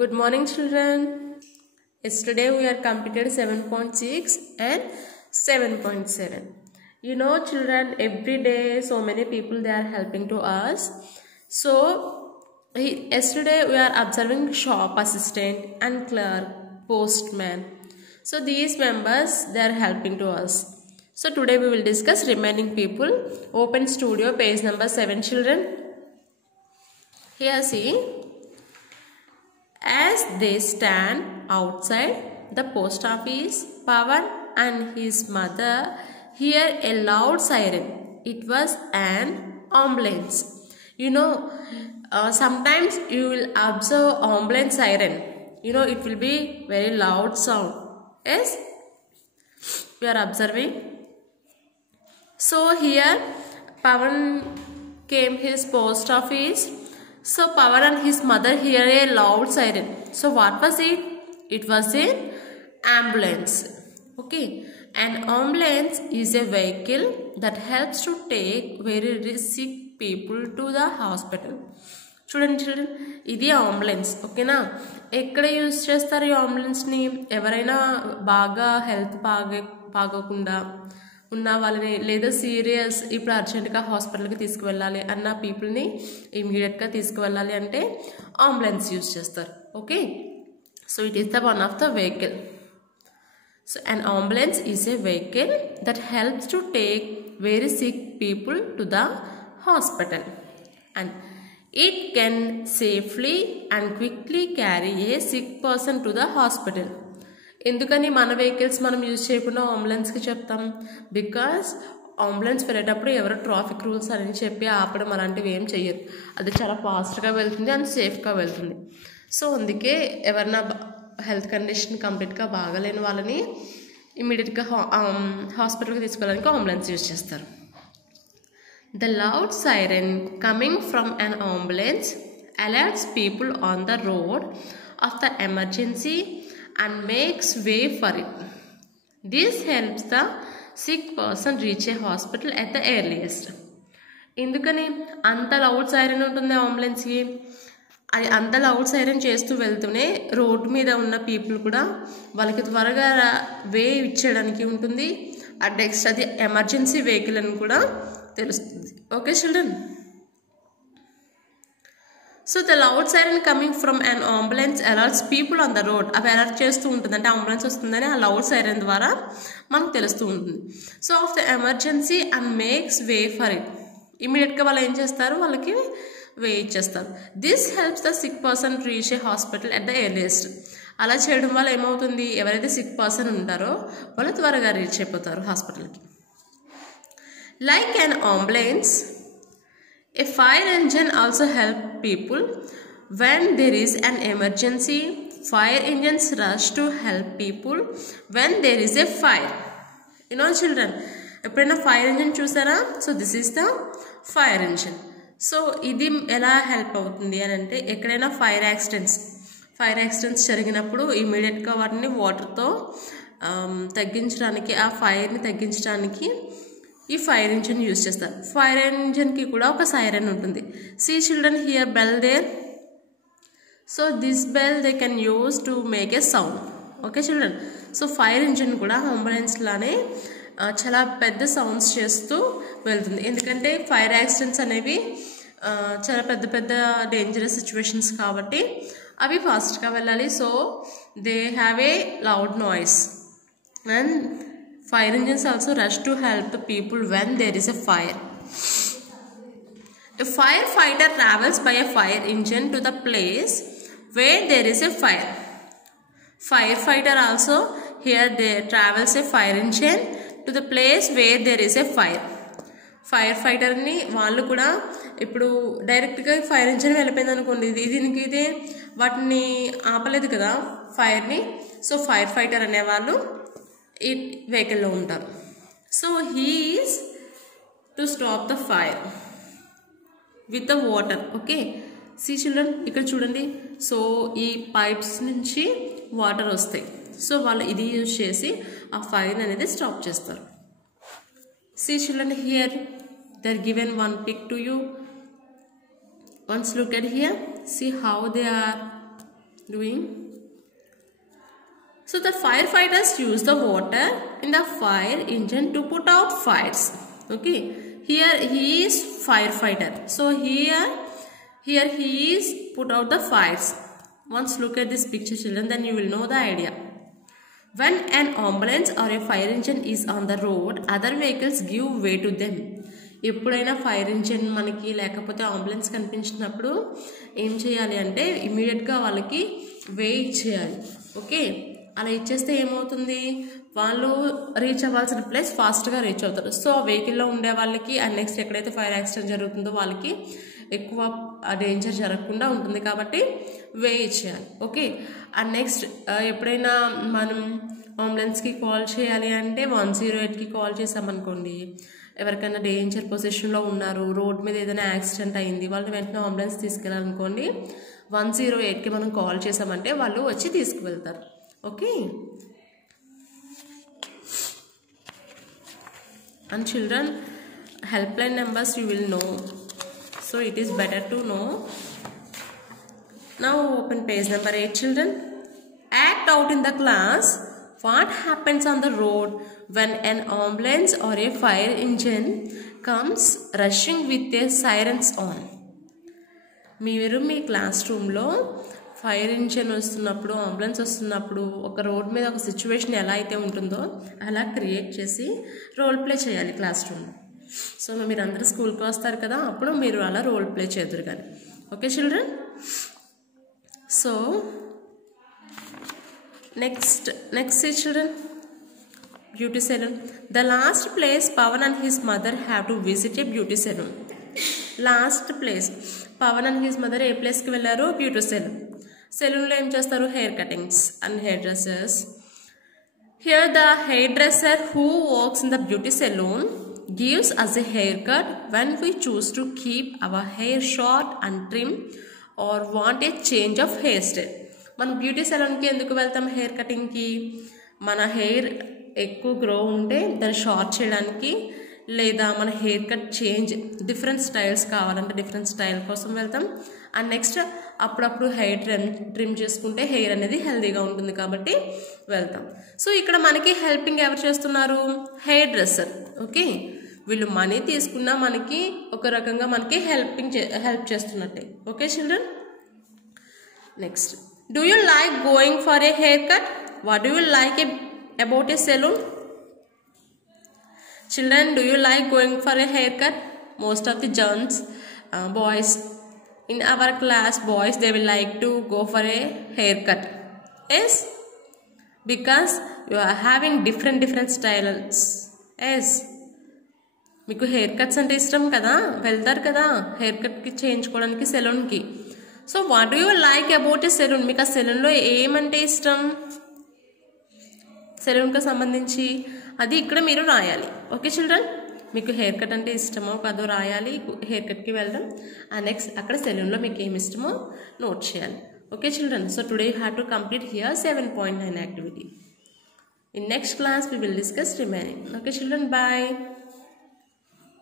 Good morning, children. Yesterday we are completed 7.6 and 7.7. You know, children, every day so many people they are helping to us. So yesterday we are observing shop assistant and clerk, postman. So these members they are helping to us. So today we will discuss remaining people. Open studio page number 7, children. Here see. As they stand outside the post office, Pawan and his mother hear a loud siren. It was an ambulance. You know, sometimes you will observe ambulance siren. You know, it will be very loud sound. Yes, we are observing. So here, Pawan came his post office. So Pawan and his mother hear a loud siren. So what was it? It was an ambulance. Okay. An ambulance is a vehicle that helps to take very sick people to the hospital. చూడండి children, ఇది ambulance. ఓకేనా? ఎక్కడ use చేస్తారు ఈ అంబులెన్స్ని? ఎవరైనా బాగా health బాగోకుండా ఉన్న వాళ్ళని లేదా సీరియస్ ఇప్పుడు అర్జెంటుగా హాస్పిటల్కి తీసుకువెళ్ళాలి అన్న పీపుల్ని ఇమీడియట్గా తీసుకువెళ్ళాలి అంటే అంబులెన్స్ యూజ్ చేస్తారు. Okay, so it is the one of the vehicle. So an ambulance is a vehicle that helps to take very sick people to the hospital and it can safely and quickly carry a sick person to the hospital. ఎందుకని మన vehicles మనం use చేయకుండా అంబులెన్స్కి చెప్తాం? Because ambulance వెళ్ళేటప్పుడు ఎవరో traffic rules అని చెప్పి ఆపడం అలాంటివి ఏం చెయ్యరు. అది చాలా ఫాస్ట్గా వెళ్తుంది అండ్ సేఫ్గా వెళ్తుంది. సో అందుకే ఎవరైనా హెల్త్ కండిషన్ కంప్లీట్గా బాగాలేని వాళ్ళని ఇమ్మీడియట్గా హాస్పిటల్కి తీసుకెళ్ళడానికి అంబులెన్స్ యూజ్ చేస్తారు. The loud siren coming from an ambulance alerts people on the road of the emergency and makes way for it. This helps the sick person reach a hospital at the earliest. ఎందుకని అంత loud siren ఉంటుంది అంబులెన్స్కి? అది అంత loud siren చేస్తూ వెళ్తూనే road మీద ఉన్న people కూడా వాళ్ళకి త్వరగా వే ఇచ్చేయడానికి ఉంటుంది. అండ్ నెక్స్ట్ అది ఎమర్జెన్సీ వెహికల్ అని కూడా తెలుస్తుంది. Okay children, so the loud siren coming from an ambulance alerts people on the road. అవి అలర్ట్ చేస్తూ ఉంటుంది, అంటే అంబులెన్స్ వస్తుందని ఆ లౌడ్ సైరన్ ద్వారా మనకు తెలుస్తూ ఉంటుంది. So of the emergency and makes way for it. ఇమీడియట్గా వాళ్ళు ఏం చేస్తారు? వాళ్ళకి వే ఇచ్చేస్తారు. This helps the sick person reach a hospital at the earliest. అలా చేయడం వల్ల ఏమవుతుంది? ఎవరైతే సిక్ పర్సన్ ఉంటారో వాళ్ళు త్వరగా రీచ్ అయిపోతారు హాస్పిటల్కి. Like an ambulance, a fire engine also helps people when there is an emergency. Fire engines rush to help people when there is a fire. You know children, ఎప్పుడైనా fire engine చూసారా? So this is the fire engine. So ఇది ఎలా help అవుతుంది అని అంటే, ఎక్కడైనా fire accidents జరిగినప్పుడు ఇమీడియట్గా వాటిని వాటర్తో తగ్గించడానికి, ఆ ఫైర్ని తగ్గించడానికి ఈ ఫైర్ ఇంజిన్ యూజ్ చేస్తారు. ఫైర్ ఇంజిన్కి కూడా ఒక సైరన్ ఉంటుంది. See children, here bell there. So this bell they can use to make a sound. Okay children, so fire engine కూడా అంబులెన్స్ లానే చాలా పెద్ద సౌండ్స్ చేస్తూ వెళ్తుంది. ఎందుకంటే ఫైర్ యాక్సిడెంట్స్ అనేవి చాలా పెద్ద పెద్ద డేంజరస్ సిచ్యువేషన్స్ కాబట్టి అవి ఫాస్ట్గా వెళ్ళాలి. So they have a loud noise and fire engines also rush to help the people when there is a fire. A firefighter travels by a fire engine to the place where there is a fire. Firefighter also here they travels a fire engine to the place where there is a fire. Fire ఫైటర్ని వాళ్ళు కూడా ఇప్పుడు డైరెక్ట్గా fire engine వెళ్ళిపోయింది అనుకోండి, దీనికి ఇదే వాటిని ఆపలేదు కదా ఫైర్ని. సో ఫైర్ ఫైటర్ అనేవాళ్ళు ఈ వెహికల్లో ఉంటారు. So he is to stop the fire with the water. Okay, see children, ఇక్కడ చూడండి. సో ఈ పైప్స్ నుంచి వాటర్ వస్తాయి. సో వాళ్ళు ఇది యూజ్ చేసి ఆ ఫైర్ అనేది స్టాప్ చేస్తారు. See children, here they are given one pic to you. Once look at here, see how they are doing. So the firefighters use the water in the fire engine to put out fires. Okay, here he is firefighter. So here he is put out the fires. Once look at this picture, children, then you will know the idea. When an ambulance or a fire engine is on the road, other vehicles give way to them. ఎప్పుడైనా fire engine మనకి లేకపోతే ambulance కనిపించినప్పుడు ఏం చేయాలి అంటే ఇమీడియట్గా వాళ్ళకి వే ఇచ్చేయాలి. ఓకే, అలా ఇచ్చేస్తే ఏమవుతుంది, వాళ్ళు రీచ్ అవ్వాల్సిన ప్లేస్ ఫాస్ట్గా రీచ్ అవుతారు. సో వెహికల్లో ఉండే వాళ్ళకి అండ్ నెక్స్ట్ ఎక్కడైతే ఫైర్ యాక్సిడెంట్ జరుగుతుందో వాళ్ళకి ఎక్కువ డేంజర్ జరగకుండా ఉంటుంది కాబట్టి వే ఇచ్చేయాలి. ఓకే, అండ్ నెక్స్ట్ ఎప్పుడైనా మనం అంబులెన్స్కి కాల్ చేయాలి అంటే 108కి కాల్ చేసామనుకోండి, ఎవరికైనా డేంజర్ పొజిషన్లో ఉన్నారు, రోడ్ మీద ఏదైనా యాక్సిడెంట్ అయింది, వాళ్ళని వెంటనే అంబులెన్స్ తీసుకెళ్ళాలనుకోండి, 108కి మనం కాల్ చేసామంటే వాళ్ళు వచ్చి తీసుకువెళ్తారు. Okay, and children, helpline numbers you will know, so it is better to know. Now open page number 8, children. Act out in the class what happens on the road when an ambulance or a fire engine comes rushing with their sirens on. మీరు మీ class రూమ్లో fire engine వస్తున్నప్పుడు, ambulance వస్తున్నప్పుడు, ఒక road మీద ఒక situation ఎలా అయితే ఉంటుందో అలా క్రియేట్ చేసి రోల్ ప్లే చేయాలి క్లాస్ రూమ్లో. సో మీరు అందరూ స్కూల్కి వస్తారు కదా, అప్పుడు మీరు అలా రోల్ ప్లే చేద్దరు కానీ. Okay children, so next children, beauty salon. The last place Pavan and his mother have to visit a beauty salon. Last place Pavan and his mother ఏ ప్లేస్కి వెళ్ళారు? Beauty salon. సెలూన్లో ఏం చేస్తారు? Hair cuttings and hair dresses. Here the hair dresser who works in the beauty salon gives us a haircut when we choose to keep our hair short and trim or want a change of hairstyle. మనం beauty సెలూన్కి ఎందుకు వెళ్తాం? Hair కటింగ్కి. మన hair ఎక్కువ grow ఉంటే దాన్ని short చేయడానికి, లేదా మన hair cut change, different styles కావాలంటే డిఫరెంట్ స్టైల్ కోసం వెళ్తాం. అండ్ నెక్స్ట్ అప్పుడప్పుడు హెయిర్ ట్రిమ్ చేసుకుంటే హెయిర్ అనేది హెల్దీగా ఉంటుంది కాబట్టి వెళ్తాం. సో ఇక్కడ మనకి హెల్పింగ్ ఎవరు చేస్తున్నారు? Hair dresser. ఓకే, వీళ్ళు మనీ తీసుకున్నా మనకి ఒక రకంగా మనకి హెల్ప్ చేస్తున్నట్టే. Okay children, next, do you like going for a hair cut? What do you like about a salon? Children, do you like going for a haircut? Most of the gents, boys in our class, boys, they will like to go for a haircut. Yes, because you are having different styles. Yes, మీకు hair cuts అంటే ఇష్టం కదా, వెళ్తారు కదా hair కట్కి చేయించుకోవడానికి సెలూన్కి. So what do you like about a salon? మీకు ఆ సెలూన్లో ఏమంటే ఇష్టం? సెలూన్కి సంబంధించి అది ఇక్కడ మీరు రాయాలి. ఓకే చిల్డ్రన్, మీకు హెయిర్ కట్ అంటే ఇష్టమో కాదో రాయాలి, హెయిర్ కట్కి వెళ్ళడం. అండ్ నెక్స్ట్ అక్కడ సెలూన్లో మీకు ఏమి ఇష్టమో నోట్ చేయాలి. Okay children, so today you have to complete here 7.9 activity. In next class we will discuss remaining. Okay children, bye.